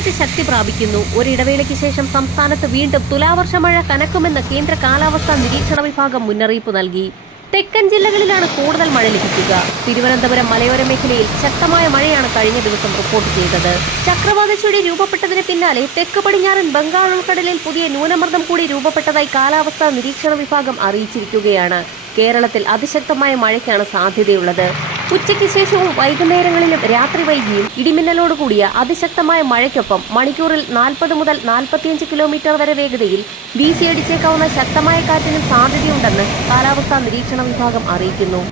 ചുഴലിക്കാറ്റ് ശക്തി പ്രാപിക്കുന്നു. ഒരിടവേളയ്ക്ക് ശേഷം സംസ്ഥാനത്ത് വീണ്ടും തുലാവർഷ മഴ കനക്കുമെന്ന് കേന്ദ്ര കാലാവസ്ഥാ നിരീക്ഷണ വിഭാഗം മുന്നറിയിപ്പ് നൽകി. തെക്കൻ ജില്ലകളിലാണ് കൂടുതൽ മഴ ലഭിക്കുക. തിരുവനന്തപുരം മലയോര മേഖലയിൽ ശക്തമായ മഴയാണ് കഴിഞ്ഞ ദിവസം റിപ്പോർട്ട് ചെയ്തത്. ചക്രവാത ചുഴി രൂപപ്പെട്ടതിന് പിന്നാലെ തെക്ക് പടിഞ്ഞാറൻ ബംഗാൾ ഉൾക്കടലിൽ പുതിയ ന്യൂനമർദ്ദം കൂടി രൂപപ്പെട്ടതായി കാലാവസ്ഥാ നിരീക്ഷണ വിഭാഗം അറിയിച്ചിരിക്കുകയാണ്. കേരളത്തിൽ അതിശക്തമായ മഴയ്ക്കാണ് സാധ്യതയുള്ളത്. ഉച്ചയ്ക്ക് ശേഷവും വൈകുന്നേരങ്ങളിലും രാത്രി വൈകിയും ഇടിമിന്നലോട് കൂടിയ അതിശക്തമായ മഴയ്ക്കൊപ്പം മണിക്കൂറിൽ നാൽപ്പത് മുതൽ നാൽപ്പത്തിയഞ്ച് കിലോമീറ്റർ വരെ വേഗതയിൽ വീശിയടിച്ചേക്കാവുന്ന ശക്തമായ കാറ്റിനും സാധ്യതയുണ്ടെന്ന് കാലാവസ്ഥാ നിരീക്ഷണ വിഭാഗം അറിയിക്കുന്നു.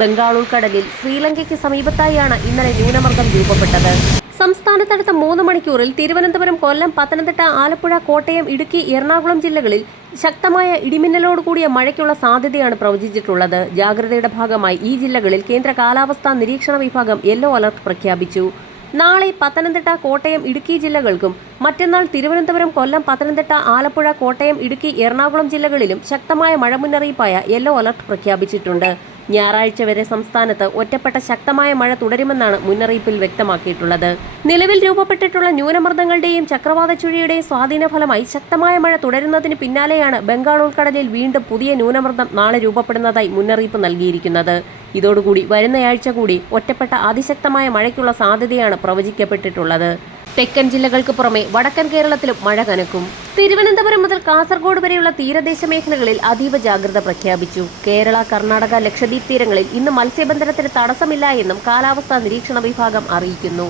ബംഗാൾ ഉൾക്കടലിൽ ശ്രീലങ്കയ്ക്ക് സമീപത്തായാണ് ഇന്നലെ ന്യൂനമർദ്ദം രൂപപ്പെട്ടത്. സംസ്ഥാനത്തടുത്ത മൂന്ന് മണിക്കൂറിൽ തിരുവനന്തപുരം കൊല്ലം പത്തനംതിട്ട ആലപ്പുഴ കോട്ടയം ഇടുക്കി എറണാകുളം ജില്ലകളിൽ ശക്തമായ ഇടിമിന്നലോടുകൂടിയ മഴയ്ക്കുള്ള സാധ്യതയാണ് പ്രവചിച്ചിട്ടുള്ളത്. ജാഗ്രതയുടെ ഭാഗമായി ഈ ജില്ലകളിൽ കേന്ദ്ര കാലാവസ്ഥാ നിരീക്ഷണ വിഭാഗം യെല്ലോ അലർട്ട് പ്രഖ്യാപിച്ചു. നാളെ പത്തനംതിട്ട കോട്ടയം ഇടുക്കി ജില്ലകൾക്കും മറ്റന്നാൾ തിരുവനന്തപുരം കൊല്ലം പത്തനംതിട്ട ആലപ്പുഴ കോട്ടയം ഇടുക്കി എറണാകുളം ജില്ലകളിലും ശക്തമായ മഴ മുന്നറിയിപ്പായ യെല്ലോ അലർട്ട് പ്രഖ്യാപിച്ചിട്ടുണ്ട്. ഞായറാഴ്ച വരെ സംസ്ഥാനത്ത് ഒറ്റപ്പെട്ട ശക്തമായ മഴ തുടരുമെന്നാണ് മുന്നറിയിപ്പിൽ വ്യക്തമാക്കിയിട്ടുള്ളത്. നിലവിൽ രൂപപ്പെട്ടിട്ടുള്ള ന്യൂനമർദ്ദങ്ങളുടെയും ചക്രവാത ചുഴിയുടെയും സ്വാധീന ഫലമായി ശക്തമായ മഴ തുടരുന്നതിന് പിന്നാലെയാണ് ബംഗാൾ ഉൾക്കടലിൽ വീണ്ടും പുതിയ ന്യൂനമർദ്ദം നാളെ രൂപപ്പെടുന്നതായി മുന്നറിയിപ്പ് നൽകിയിരിക്കുന്നത്. ഇതോടുകൂടി വരുന്നയാഴ്ച കൂടി ഒറ്റപ്പെട്ട അതിശക്തമായ മഴയ്ക്കുള്ള സാധ്യതയാണ് പ്രവചിക്കപ്പെട്ടിട്ടുള്ളത്. തെക്കൻ ജില്ലകൾക്ക് പുറമെ വടക്കൻ കേരളത്തിലും മഴ കനക്കും. തിരുവനന്തപുരം മുതൽ കാസർഗോഡ് വരെയുള്ള തീരദേശ മേഖലകളിൽ അതീവ ജാഗ്രത പ്രഖ്യാപിച്ചു. കേരള കർണാടക ലക്ഷദ്വീപ് തീരങ്ങളിൽ ഇന്ന് മത്സ്യബന്ധനത്തിന് തടസ്സമില്ല എന്നും കാലാവസ്ഥാ നിരീക്ഷണ വിഭാഗം അറിയിക്കുന്നു.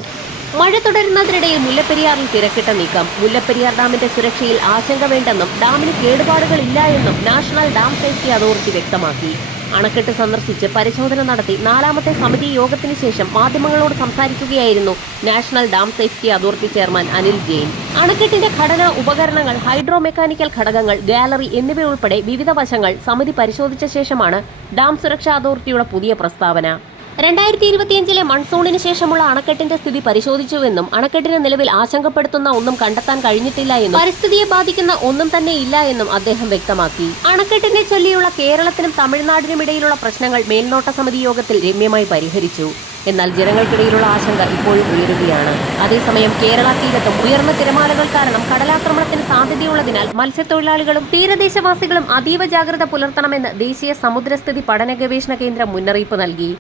മഴ തുടരുന്നതിനിടയിൽ മുല്ലപ്പെരിയാറിൽ തിരക്കിട്ട നീക്കം. മുല്ലപ്പെരിയാർ ഡാമിന്റെ സുരക്ഷയിൽ ആശങ്ക വേണ്ടെന്നും ഡാമിന് കേടുപാടുകളില്ല എന്നും നാഷണൽ ഡാം സേഫ്റ്റി അതോറിറ്റി വ്യക്തമാക്കി. അണക്കെട്ട് സന്ദർശിച്ച് പരിശോധന നടത്തി നാലാമത്തെ സമിതി യോഗത്തിന് ശേഷം മാധ്യമങ്ങളോട് സംസാരിക്കുകയായിരുന്നു national dam safety authority chairman Anil Jain. അണക്കെട്ടിന്റെ ഘടന ഉപകരണങ്ങൾ ഹൈഡ്രോ മെക്കാനിക്കൽ ഘടകങ്ങൾ ഗാലറി എന്നിവയുൾപ്പെടെ വിവിധ വശങ്ങൾ സമിതി പരിശോധിച്ച ശേഷമാണ് ഡാം സുരക്ഷാ അതോറിറ്റിയുടെ പുതിയ പ്രസ്താവന. രണ്ടായിരത്തി ഇരുപത്തിയഞ്ചിലെ മൺസൂണിന് ശേഷമുള്ള അണക്കെട്ടിന്റെ സ്ഥിതി പരിശോധിച്ചുവെന്നും അണക്കെട്ടിന് നിലവിൽ ആശങ്കപ്പെടുത്തുന്ന ഒന്നും കണ്ടെത്താൻ കഴിഞ്ഞിട്ടില്ല എന്നും പരിസ്ഥിതിയെ ബാധിക്കുന്ന ഒന്നും തന്നെ ഇല്ല എന്നും അദ്ദേഹം വ്യക്തമാക്കി. അണക്കെട്ടിനെ ചൊല്ലിയുള്ള കേരളത്തിനും തമിഴ്നാടിനും ഇടയിലുള്ള പ്രശ്നങ്ങൾ മേൽനോട്ട സമിതി യോഗത്തിൽ രമ്യമായി പരിഹരിച്ചു. എന്നാൽ ജനങ്ങൾക്കിടയിലുള്ള ആശങ്ക ഇപ്പോഴും ഉയരുകയാണ്. അതേസമയം കേരള തീരത്തും ഉയർന്ന തിരമാലകൾ കാരണം കടലാക്രമണത്തിന് സാധ്യതയുള്ളതിനാൽ മത്സ്യത്തൊഴിലാളികളും തീരദേശവാസികളും അതീവ ജാഗ്രത പുലർത്തണമെന്ന് ദേശീയ സമുദ്രസ്ഥിതി പഠന ഗവേഷണ കേന്ദ്രം മുന്നറിയിപ്പ് നൽകി.